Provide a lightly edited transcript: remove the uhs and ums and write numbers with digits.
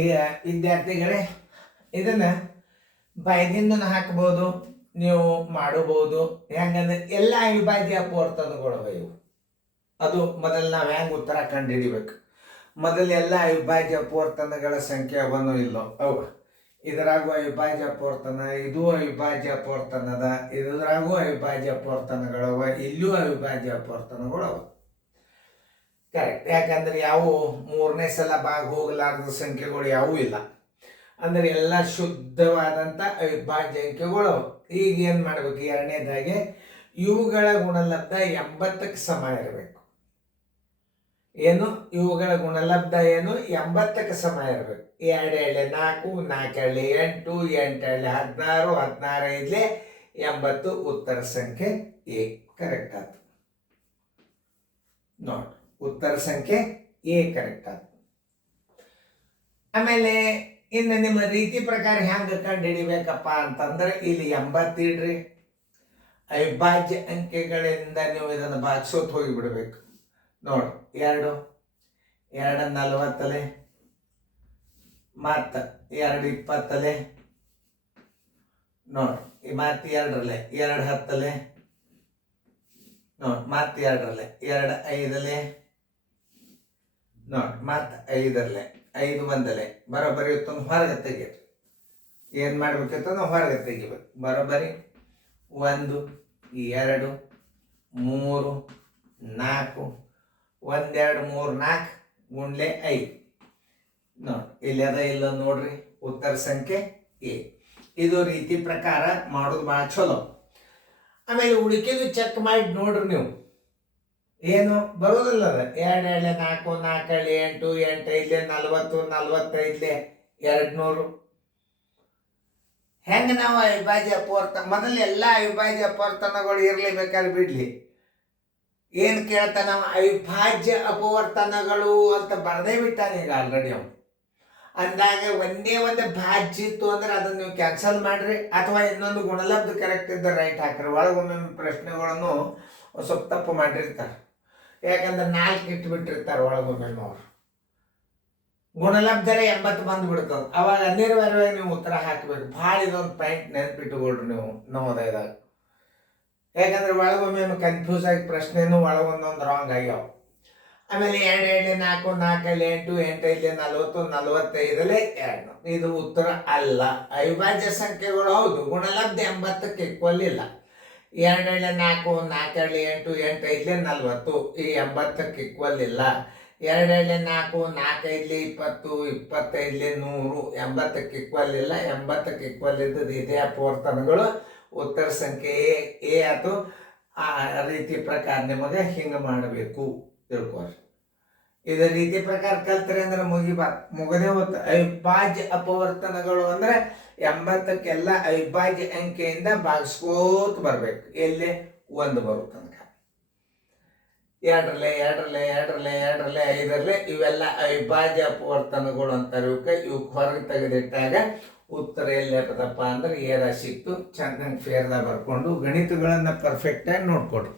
ಈಗ ವಿದ್ಯಾರ್ಥಿಗಳೇ, ಇದನ್ನು ಬೈದಿಂದೂ ಹಾಕ್ಬೋದು, ನೀವು ಮಾಡಬಹುದು. ಹೆಂಗಂದ್ರೆ ಎಲ್ಲ ಅವಿಭಾಜ್ಯ ಅಪವರ್ತನಗಳು ಇವು. ಅದು ಮೊದಲು ನಾವು ಹೆಂಗೆ ಉತ್ತರ ಕಂಡು ಹಿಡಿಬೇಕು. ಮೊದಲು ಎಲ್ಲ ಅವಿಭಾಜ್ಯ ಅಪವರ್ತನಗಳ ಸಂಖ್ಯೆ ಅವನು ಇಲ್ಲೋ ಅವ. ಇದರಾಗೂ ಅವಿಭಾಜ್ಯ ಅಪವರ್ತನ, ಇದು ಅವಿಭಾಜ್ಯ ಅಪವರ್ತನದ, ಇದರಾಗೂ ಅವಿಭಾಜ್ಯ ಅಪವರ್ತನಗಳವ, ಇಲ್ಲೂ ಅವಿಭಾಜ್ಯ ಅಪವರ್ತನಗಳವ. ಕರೆಕ್ಟ್. ಯಾಕಂದ್ರೆ ಯಾವ ಮೂರನೇ ಸಲ ಭಾಗ ಹೋಗಲಾರದ ಸಂಖ್ಯೆಗಳು ಯಾವೂ ಇಲ್ಲ. ಅಂದ್ರೆ ಎಲ್ಲ ಶುದ್ಧವಾದಂಥ ಅವಿಭಾಜ್ಯ ಅಂಕೆಗಳು. ಈಗ ಏನು ಮಾಡ್ಬೇಕು? ಎರಡನೇದಾಗೆ ಇವುಗಳ ಗುಣಲಬ್ಧ 80ಕ್ಕೆ ಸಮ ಇರಬೇಕು. ಏನು? ಇವುಗಳ ಗುಣಲಬ್ಧ ಏನು? 80ಕ್ಕೆ ಸಮ ಇರಬೇಕು. 2 ಎಳೆ 4, 4 ಎಳೆ 8, 8 ಎಳೆ 16, 16 ಐದ್ಲೆ 80. ಉತ್ತರ ಸಂಖ್ಯೆ ಎ ಕರೆಕ್ಟ್ ಆಯ್ತು. ನೋಡಿ, ಉತ್ತರ ಸಂಖ್ಯೆ ಎ ಕರೆಕ್ಟ್ ಆಯ್ತು. ಆಮೇಲೆ ಇನ್ನು ನಿಮ್ಮ ರೀತಿ ಪ್ರಕಾರ ಹೆಂಗೆ ಕಂಡು ಹಿಡಿಬೇಕಪ್ಪ ಅಂತಂದ್ರೆ, ಇಲ್ಲಿ 80 ಇಡ್ರಿ. ಅವಿಭಾಜ್ಯ ಅಂಕೆಗಳಿಂದ ನೀವು ಇದನ್ನು ಭಾಗಿಸೋತ್ ಹೋಗಿಬಿಡ್ಬೇಕು. ನೋಡಿ, 2 40 ಮತ್ತು 2 20 ನೋಡಿ, ಮತ್ತೆ 2 10 ನೋಡಿ, ಮತ್ತೆ 2 5 ನೋಡಿ, ಮತ್ತೆ 5 1 ಬರೋಬ್ಬರಿ ಇತ್ತು. ಹೊರಗೆ ತೆಗೀರಿ. ಏನು ಮಾಡ್ಬೇಕಿತ್ತು? ನಾವು ಹೊರಗೆ ತೆಗಿಬೇಕು. ಬರೋಬ್ಬರಿ 1 2 3 4 1 2 3 4 ಗುಂಡ್ಲೆ 5 ನೋಡಿ, ಇಲ್ಲಿ ಅದ ಇಲ್ಲ ನೋಡ್ರಿ. ಉತ್ತರ ಸಂಖ್ಯೆ ಎ. ಇದು ರೀತಿ ಪ್ರಕಾರ ಮಾಡೋದು ಭಾಳ ಚಲೋ. ಆಮೇಲೆ ಉಳಿಕೆದು ಚೆಕ್ ಮಾಡಿ ನೋಡ್ರಿ ನೀವು. ಏನು ಬರೋದಿಲ್ಲ ಅದ. 2 ಎಳೆ 4, 4 ಎಳೆ 8, 8 ಐದ್ಲೆ 40, 45 200. ಹೆಂಗೆ ನಾವು ಅವಿಭಾಜ್ಯ ಅಪವರ್ತನ ಮೊದಲು ಎಲ್ಲ ಅವಿಭಾಜ್ಯ ಅಪವರ್ತನಗಳು ಇರಲೇಬೇಕಾದ್ರೆ ಬಿಡ್ಲಿ. ಏನು ಕೇಳ್ತಾನ? ಅವಿಭಾಜ್ಯ ಅಪವರ್ತನಗಳು ಅಂತ ಬರದೇ ಬಿಟ್ಟಾನೆ ಈಗ ಆಲ್ರೆಡಿ ಅವನು. ಅಂದಾಗ ಒಂದೇ ಒಂದು ಭಾಜ್ಯ ಇತ್ತು ಅಂದ್ರೆ ಅದನ್ನು ನೀವು ಕ್ಯಾನ್ಸಲ್ ಮಾಡ್ರಿ, ಅಥವಾ ಇನ್ನೊಂದು ಗುಣಲಬ್ಧ ಕರೆಕ್ಟ್ ಇದ್ದರೆ ರೈಟ್ ಹಾಕ್ರಿ. ಒಳಗೊಮ್ಮೆ ಪ್ರಶ್ನೆಗಳನ್ನು ಸ್ವಲ್ಪ ತಪ್ಪು ಮಾಡಿರ್ತಾರೆ. ಯಾಕಂದ್ರೆ 4 ಇಟ್ಬಿಟ್ಟಿರ್ತಾರೆ ಒಳಗೊಮ್ಮೆ ಅವರು. ಗುಣಲಬ್ಧರೆ 80 ಬಂದ್ಬಿಡ್ತದೆ. ಅವಾಗ ಅನಿವಾರ್ಯವಾಗಿ ನೀವು ಉತ್ತರ ಹಾಕಬೇಕು. ಭಾಳ ಇದೊಂದು ಪಾಯಿಂಟ್ ನೆನಪಿಟ್ಟುಕೊಳ್ರಿ ನೀವು ನವೋದಯದಾಗ. ಯಾಕಂದ್ರೆ ಒಳಗೊಮ್ಮೆ ಕನ್ಫ್ಯೂಸ್ ಆಗಿ ಪ್ರಶ್ನೆನೂ ಒಳಗೊಂದೊಂದು ರಾಂಗ್ ಆಗ್ಯಾವ. ಆಮೇಲೆ 2 ಎಳೆ 4, 4 ಎಳೆ 8, 8 ಐದ್ಲೆ 40, 45 2. ಇದು ಉತ್ತರ ಅಲ್ಲ. ಅವಿಭಾಜ್ಯ ಸಂಖ್ಯೆಗಳು ಹೌದು, ಗುಣಲಬ್ಧ 80ಕ್ಕೆ ಈಕ್ವಲ್ ಇಲ್ಲ. 2 ಎಳೆ 4, 4 ಎಳೆ 8, 8 ಐದ್ಲೆ 40 ಈ 80ಕ್ಕೆ ಈಕ್ವಲ್ ಇಲ್ಲ. 2 ಎಳೆ 4, 4 ಐದ್ಲೆ 20, 20 ಐದ್ಲೆ 100 80ಕ್ಕೆ ಈಕ್ವಲ್ ಇಲ್ಲ. 80ಕ್ಕೆ ಈಕ್ವಲ್ ಇದ್ದದ್ದು ಇದೇ ಅಪವರ್ತನಗಳು. ಉತ್ತರ ಸಂಖ್ಯೆ ಎ ಆಯ್ತು. ಆ ರೀತಿ ಪ್ರಕಾರ ನಿಮಗೆ ಹಿಂಗೆ ಮಾಡಬೇಕು ತಿಳ್ಕೊರಿ. ಇದೇ ರೀತಿ ಪ್ರಕಾರ ಕಲ್ತ್ರಿ ಅಂದ್ರೆ ಮುಗದೇ ಹೊತ್ತು. ಅವಿಭಾಜ್ಯ ಅಪವರ್ತನಗಳು ಅಂದ್ರೆ 80ಕ್ಕೆಲ್ಲ ಅವಿಭಾಜ್ಯ ಅಂಕೆಯಿಂದ ಭಾಗಿಸ್ಕೋತ ಬರ್ಬೇಕು. ಎಲ್ಲೇ 1 ಬರೋ ತನಕ. 2 5 ಇವೆಲ್ಲ ಅವಿಭಾಜ್ಯ ಅಪವರ್ತನಗಳು ಅಂತಾರೆ. ಇವಕ್ಕೆ ಹೊರಗೆ ತೆಗೆದಿಟ್ಟಾಗ ಉತ್ತರ ಎಲ್ಲಿರ್ತದಪ್ಪ ಅಂದ್ರೆ ಏರ ಸಿಕ್ತು. ಚೆನ್ನಾಗಿ ಫೇರ್ದಾಗ ಬರ್ಕೊಂಡು ಗಣಿತಗಳನ್ನು ಪರ್ಫೆಕ್ಟಾಗಿ ನೋಡ್ಕೊಡ್ರಿ.